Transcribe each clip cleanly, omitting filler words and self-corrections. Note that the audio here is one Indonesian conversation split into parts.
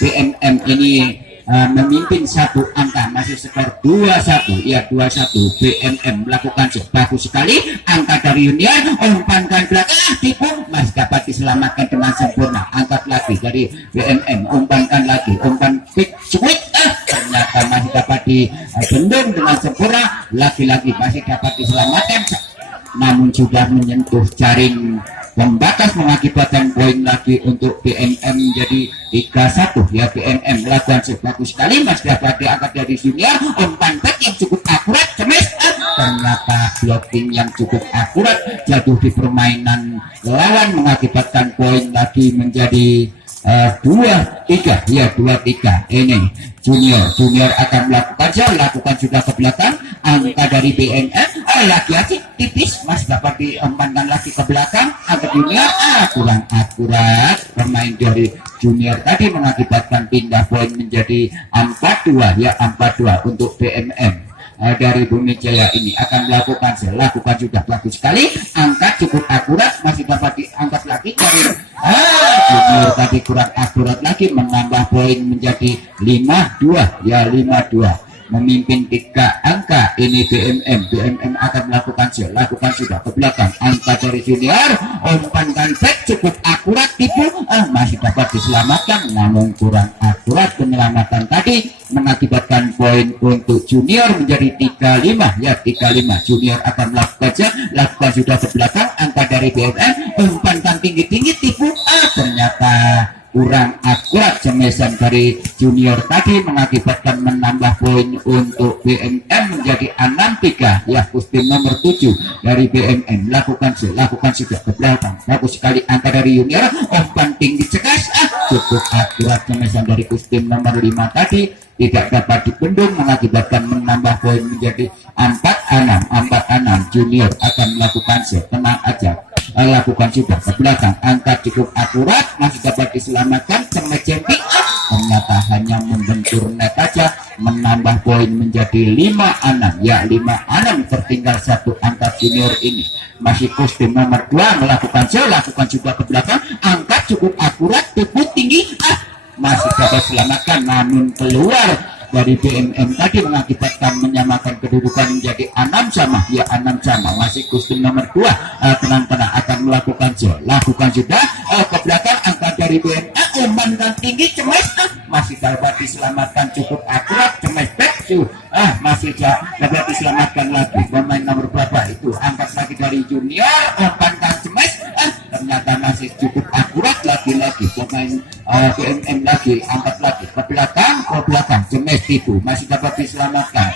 BMM ini memimpin satu angka, masih skor 2-1 ya, 2-1. BMM melakukan bagus sekali. Angka dari Junior, umpankan belakang, tipu, masih dapat diselamatkan dengan sempurna. Angkat lagi dari BMM, umpankan lagi, umpan quick switch, ternyata masih dapat dibendung dengan sempurna. Lagi-lagi masih dapat diselamatkan, namun sudah menyentuh jaring pembatas, mengakibatkan poin lagi untuk BMM menjadi 3-1 ya. BMM melakukan sebagus sekali, masih dapat diangkat dari Junior, umpan back yang cukup akurat, cemes, ternyata blocking yang cukup akurat jatuh di permainan lawan, mengakibatkan poin lagi menjadi 2-3 ya, 2-3. Ini Junior akan lakukan sudah ke belakang. Angka dari BNM lagi-lagi tipis, mas dapat diempankan lagi ke belakang. Angka Junior kurang akurat pemain dari Junior tadi, mengakibatkan pindah poin menjadi 4-2 ya, 4-2 untuk BMM. Dari Bumi Jaya ini akan lakukan sudah bagus sekali. Angkat cukup akurat, masih dapat diangkat lagi dari Junior tadi kurang akurat lagi, menambah poin menjadi 5-2 ya, 5-2. Memimpin 3 angka ini BMM akan lakukan sudah ke belakang. Angka dari Junior, umpankan back cukup akurat, tipu, masih dapat diselamatkan, namun kurang akurat penyelamatan tadi, mengakibatkan poin untuk Junior menjadi 3-5 ya, 3-5. Junior akan lakukan sudah ke belakang. Angka dari BMM, umpankan tinggi-tinggi, tipu, ternyata kurang akurat cemesan dari Junior tadi, mengakibatkan menambah poin untuk BMM menjadi 6-3 ya. Kustim nomor 7 dari BMM lakukan sudah ke belakang, bagus sekali. Angka dari Junior, umpan tinggi cekas, cukup akurat cemesan dari kustim nomor 5 tadi, tidak dapat dibendung, mengakibatkan menambah poin menjadi 4-6. Junior akan melakukan tenang aja, lakukan sudah ke belakang. Angka cukup akurat, masih dapat diselamatkan, cempik, ternyata hanya membentur net aja, menambah poin menjadi 5-6 ya, 5-6. Tertinggal 1 angka Junior ini. Masih kustim nomor 2 melakukan sudah ke belakang. Angka cukup akurat, tipu tinggi, masih dapat selamatkan, namun keluar dari BMM tadi, mengakibatkan menyamakan kedudukan menjadi 6-6 ya, 6-6. Masih kustim nomor 2 tenang-tenang akan melakukan sudah ke belakang. Angka dari BMM, umpankan tinggi, cemes, masih dapat diselamatkan cukup akurat, cemes back masih dapat diselamatkan lagi. Pemain nomor berapa itu, angkat lagi dari Junior, umpankan cemes, ternyata masih cukup akurat. Lagi-lagi pemain BMM lagi angkat lagi ke belakang, cemes, tipu, masih dapat diselamatkan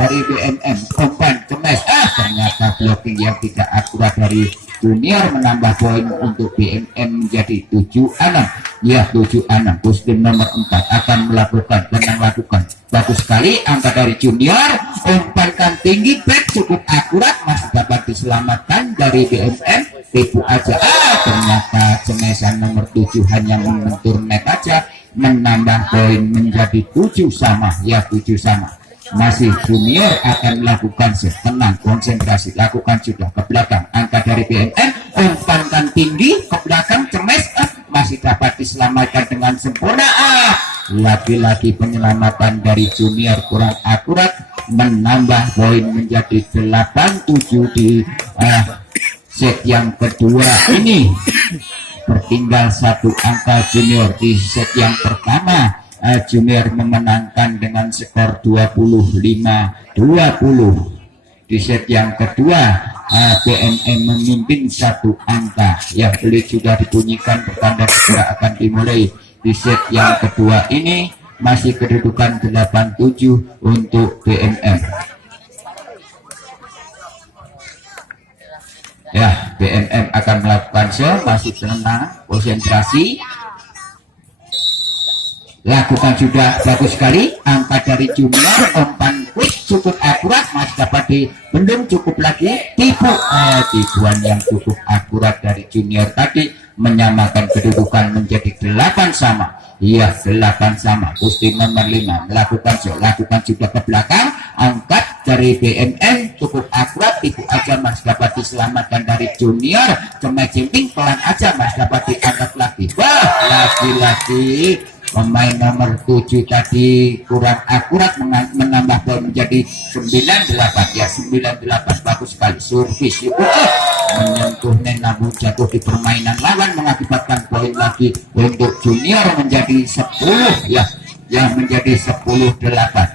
dari BMM, umpan cemes, ternyata blocking yang tidak akurat dari Junior, menambah poin untuk BMM menjadi 7-6 ya, 7-6. Kustim nomor 4 akan melakukan bagus sekali. Angka dari Junior, umpankan tinggi, back cukup akurat, masih dapat diselamatkan dari BMM, tipu aja, ternyata cemesan nomor 7 hanya membentur net aja, menambah poin menjadi 7-sama ya, 7-sama. Masih Junior akan melakukan tenang, konsentrasi, lakukan sudah ke belakang. Angka dari BMM, umpankan tinggi ke belakang, cemes, masih dapat diselamatkan dengan sempurna. Lagi-lagi penyelamatan dari Junior kurang akurat, menambah poin menjadi 8-7 di set yang kedua ini. Tertinggal 1 angka Junior di set yang pertama. Junior memenangkan dengan skor 25-20. Di set yang kedua, BMM memimpin 1 angka ya, peluit sudah dibunyikan, pertanda segera akan dimulai. Di set yang kedua ini masih kedudukan 8-7 untuk BMM ya. BMM akan melakukan masih tenang, konsentrasi, lakukan sudah bagus sekali. Angka dari Junior, umpan quick cukup akurat, masih dapat dibendung, cukup lagi, tipuan yang cukup akurat dari Junior tadi, menyamakan kedudukan menjadi 8-sama iya, 8-sama. Kustim nomor 5 melakukan sudah ke belakang. Angkat dari BMM, cukup akurat, tipu aja Mas dapat diselamatkan dari junior. Cemek cimping pelan aja Mas dapat diangkat lagi. Wah, lagi-lagi pemain nomor 7 tadi kurang akurat, menambah poin menjadi 98 ya, 98. Bagus sekali servis menyentuh namun jatuh di permainan lawan, mengakibatkan poin lagi untuk junior menjadi 10 ya, yang menjadi 10-8.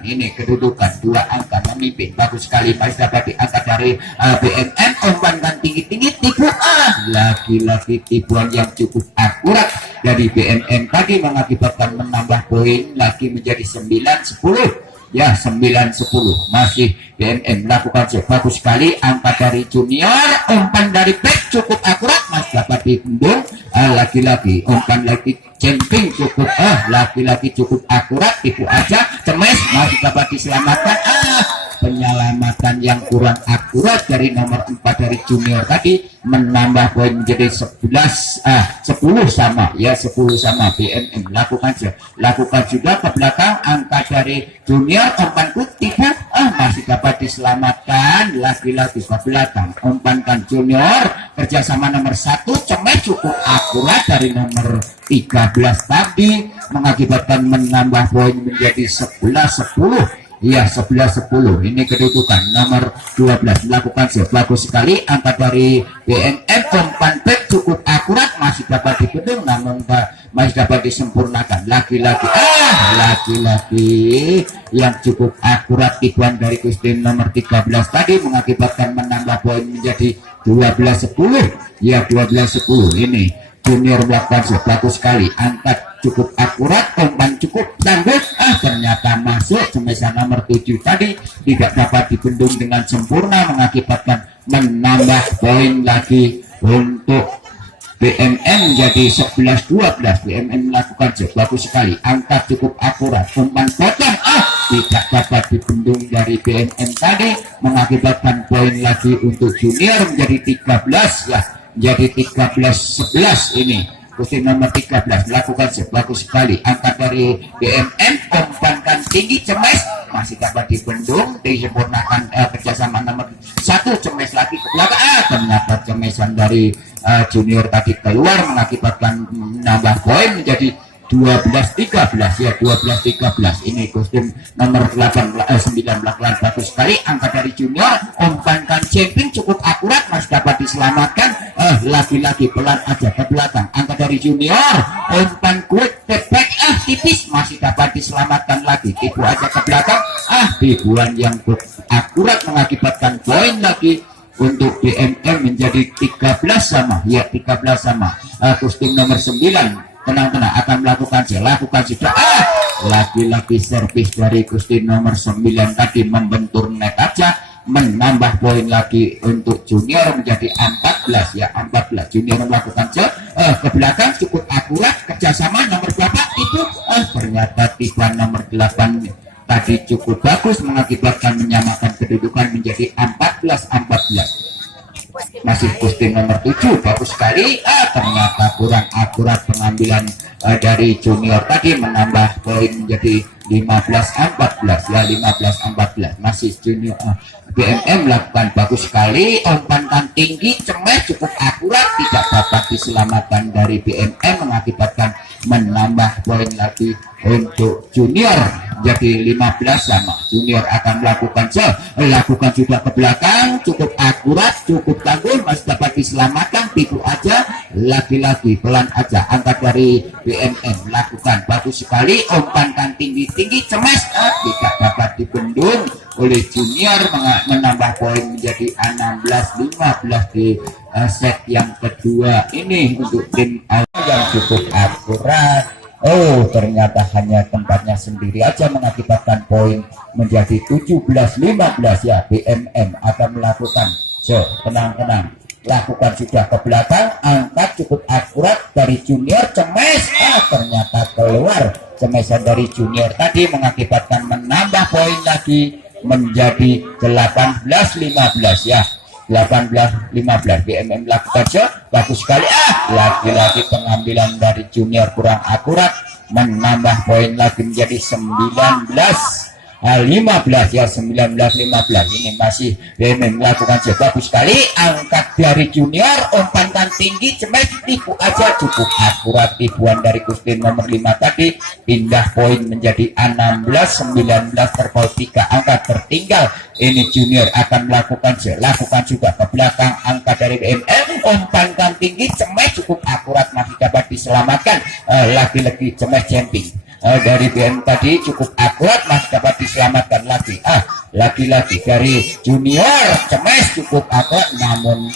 Ini kedudukan dua angka memimpin. Bagus sekali Mas dapat diangkat dari BNN. Umpankan tinggi-tinggi, tipu lagi-lagi tipuan yang cukup akurat dari BNN tadi, mengakibatkan menambah poin lagi menjadi 9-10 ya, 9-10. Masih BNN melakukan bagus sekali. Angka dari junior, umpan dari back cukup akurat Mas dapat dibendung. Lagi-lagi umpan lagi camping cukup lagi-lagi cukup akurat, tipu aja Cemes masih dapat diselamatkan. Penyelamatan yang kurang akurat dari nomor 4 dari junior tadi, menambah poin menjadi 10 sama ya, 10 sama. BNM lakukan juga ke belakang. Angka dari junior, umpan tipu masih dapat diselamatkan. Lagi-lagi ke belakang, umpankan junior kerjasama nomor 1 Cemes cukup akurat dari nomor 13 tadi, mengakibatkan menambah poin menjadi 11-10 ya, 11-10. Ini kedudukan nomor 12 melakukan bagus sekali. Angka dari BNN, umpan back cukup akurat, masih dapat dibendung namun masih dapat disempurnakan. Lagi-lagi yang cukup akurat tipuan dari Kustin nomor 13 tadi, mengakibatkan menambah poin menjadi 12-10 ya, 12-10. Ini junior melakukan bagus sekali. Angkat cukup akurat, umpan cukup tangguh, ternyata masuk. Semesa nomor 7 tadi tidak dapat dibendung dengan sempurna, mengakibatkan menambah poin lagi untuk BMN jadi 11-12. BMN melakukan bagus sekali. Angkat cukup akurat, umpan potong tidak dapat dibendung dari BMN tadi, mengakibatkan poin lagi untuk junior menjadi 13 ya, jadi 13-11. Ini Kustin nomor 13 melakukan bagus sekali. Angka dari BMN, umpankan tinggi Cemes masih dapat dibendung, disempurnakan kerjasama nomor 1 Cemes lagi ke belakang. Ternyata Cemesan dari junior tadi keluar, mengakibatkan menambah poin menjadi 12-13 ya, 12-13. Ini Kustin nomor 9 melakukan bagus sekali. Angka dari junior, umpankan camping cukup akurat, masih dapat diselamatkan. Lagi-lagi pelan aja ke belakang. Angka dari junior, umpan quick back tipis, masih dapat diselamatkan lagi. Tipu aja ke belakang. Tipuan yang akurat mengakibatkan poin lagi untuk BMM menjadi 13 sama ya, 13 sama. Kustin nomor 9 tenang akan lakukan sudah. Lagi-lagi servis dari Kustin nomor 9 tadi membentur net aja, menambah poin lagi untuk junior menjadi 14 ya, 14. Junior melakukan ke belakang cukup akurat, kerjasama nomor berapa itu ternyata tipuan nomor 8 tadi cukup bagus, mengakibatkan menyamakan kedudukan menjadi 14-14. Masih Kustin nomor 7 bagus sekali. Ternyata kurang akurat pengambilan dari junior tadi, menambah poin menjadi 15-14 ya, 15-14. Masih junior BMM melakukan bagus sekali. Umpan tinggi Cemes cukup akurat, tidak dapat diselamatkan dari BMM, mengakibatkan menambah poin lagi untuk junior jadi 15 sama. Junior akan melakukan sudah ke belakang, cukup akurat, cukup tangguh, masih dapat diselamatkan. Tipu aja, lagi-lagi pelan aja. Angkat dari BMN melakukan bagus sekali. Umpankan tinggi-tinggi Cemes tidak dapat dibendung oleh junior, menambah poin menjadi 16-15 di set yang kedua ini untuk tim yang cukup akurat. Ternyata hanya tempatnya sendiri aja, mengakibatkan poin menjadi 17-15 ya. BMM akan melakukan tenang lakukan sudah ke belakang. Angkat cukup akurat dari junior Cemes, ternyata keluar Cemesan dari junior tadi, mengakibatkan menambah poin lagi menjadi 18-15 ya, 18-15. BMM lakukan bagus sekali. Lagi-lagi pengambilan dari junior kurang akurat, menambah poin lagi menjadi 19 15 ya 19-15. Ini masih BMM melakukan bagus sekali, angkat dari junior, umpankan tinggi, cemek, tipu aja, cukup akurat tipuan dari Kustin nomor 5 tadi, pindah poin menjadi 16-19 terpol 3, angkat tertinggal. Ini junior akan lakukan juga ke belakang, angkat dari BMM, umpankan tinggi, cemek, cukup akurat, masih dapat diselamatkan. Lagi-lagi cemek jumping dari BM tadi cukup akurat, masih dapat diselamatkan lagi. Lagi-lagi dari junior cemes cukup akurat, namun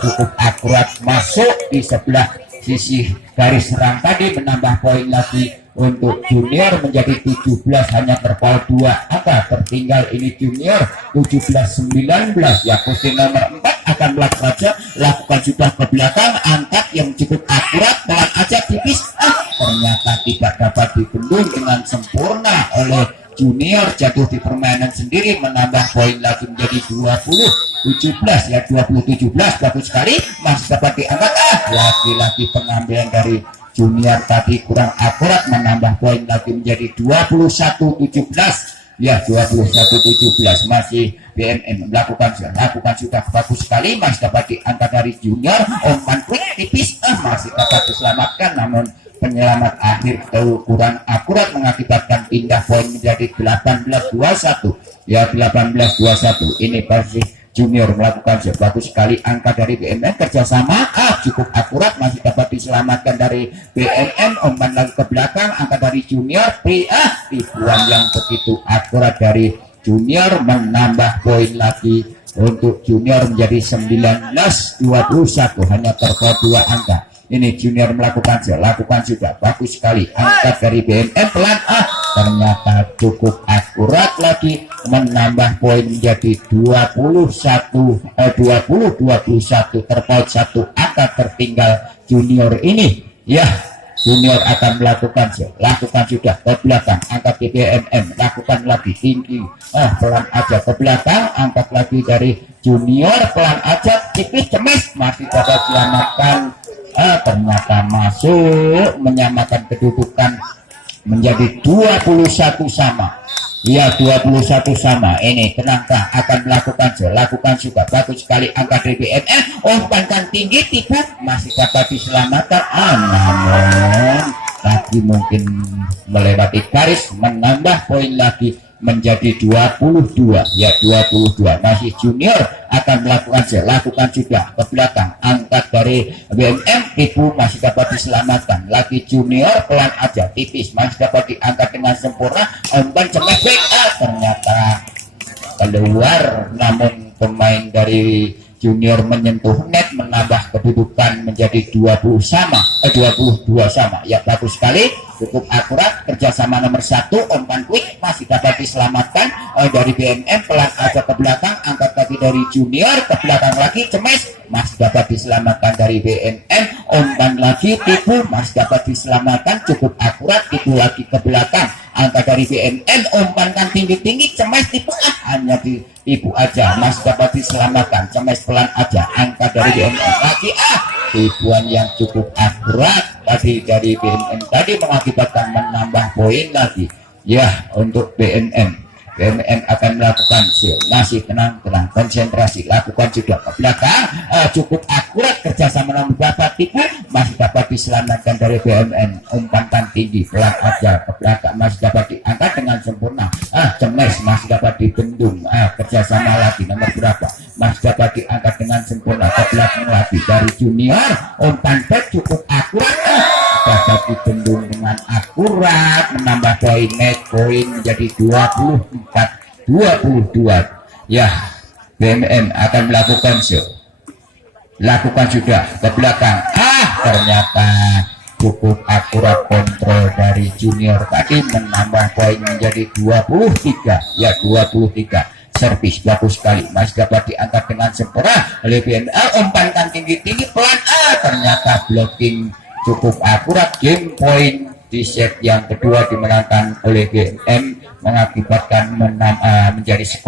cukup akurat masuk di sebelah sisi garis serang tadi, menambah poin lagi untuk junior menjadi 17, hanya terpaut 2 angka tertinggal. Ini junior 17-19 ya. Kustin nomor 4 akan lakukan sudah ke belakang, angkat yang cukup akurat, pelan aja tipis, ternyata tidak dapat dibendung dengan sempurna oleh junior, jatuh di permainan sendiri, menambah poin lagi menjadi 20-17 ya. 20-17 bagus sekali, masih dapat diangkat. Lagi-lagi pengambilan dari junior tadi kurang akurat, menambah poin lagi menjadi 21-17 ya. 21-17 masih BMM melakukan sudah bagus sekali, masih dapat diangkat dari junior, umpan quick tipis, masih dapat diselamatkan, namun penyelamat akhir kurang akurat mengakibatkan pindah poin menjadi 18-21 ya. 18-21 ini pasti junior melakukan bagus sekali, angka dari BMM kerjasama cukup akurat, masih dapat diselamatkan dari BMM, umpan lagi ke belakang, angka dari junior, tipuan yang begitu akurat dari junior, menambah poin lagi untuk junior menjadi 19-21, hanya terpaut 2 angka. Ini junior melakukan sudah bagus sekali, angkat dari BMM pelan, ternyata cukup akurat lagi, menambah poin menjadi 20-21 terpaut 1 angka tertinggal junior ini ya. Junior akan melakukan sudah ke belakang, angkat di BMM, lakukan lagi tinggi, pelan aja ke belakang, angkat lagi dari junior, pelan aja tipis, cemis, masih dapat selamatkan. Ternyata masuk, menyamakan kedudukan menjadi 21 sama ya. 21 sama. Ini tenangkah, akan lakukan juga bagus sekali, angka dari BMM, umpankan tinggi, tipu, masih dapat diselamatkan, namun lagi mungkin melewati garis, menambah poin lagi menjadi 22 ya. 22 masih junior akan lakukan juga ke belakang, angkat dari BMM, tipu, masih dapat diselamatkan lagi junior, pelan aja tipis, masih dapat diangkat dengan sempurna, umpan cemek, ternyata keluar, namun pemain dari junior menyentuh net, menambah kedudukan menjadi 22 sama ya. Bagus sekali, cukup akurat, kerjasama nomor 1, umpan quick, masih dapat diselamatkan dari BMM, pelan aja ke belakang, angkat lagi dari junior, ke belakang lagi, cemes, masih dapat diselamatkan dari BMM, umpan lagi, tipu, masih dapat diselamatkan, cukup akurat, tipu lagi ke belakang, angkat dari BMM, umpankan tinggi-tinggi, cemes, tipu, hanya tipu aja, masih dapat diselamatkan, cemes, pelan aja, angkat dari BMM lagi, tipuan yang cukup akurat tadi dari BMM tadi mengakibatkan menambah poin lagi ya untuk BMM. BMM akan melakukan masih tenang, konsentrasi, lakukan juga ke belakang, cukup akurat, kerjasama nomor berapa, tipu, masih dapat diselamatkan dari BMM, umpankan tinggi, pelan aja ke belakang, masih dapat diangkat dengan sempurna, cemes, masih dapat dibendung, kerjasama lagi nomor berapa, masih dapat diangkat dengan sempurna, ke belakang lagi dari junior, umpan back cukup akurat, dapat dibendung dengan akurat, menambah poin, net poin menjadi 24-22 ya. BMM akan melakukan sudah ke belakang, ternyata cukup akurat kontrol dari junior tadi, menambah poin menjadi 23 ya. 23 servis bagus sekali, masih dapat diangkat dengan sempurna oleh BMM, umpankan tinggi-tinggi, pelan, ternyata blocking cukup akurat, game point di set yang kedua dimenangkan oleh BMM, mengakibatkan menjadi skor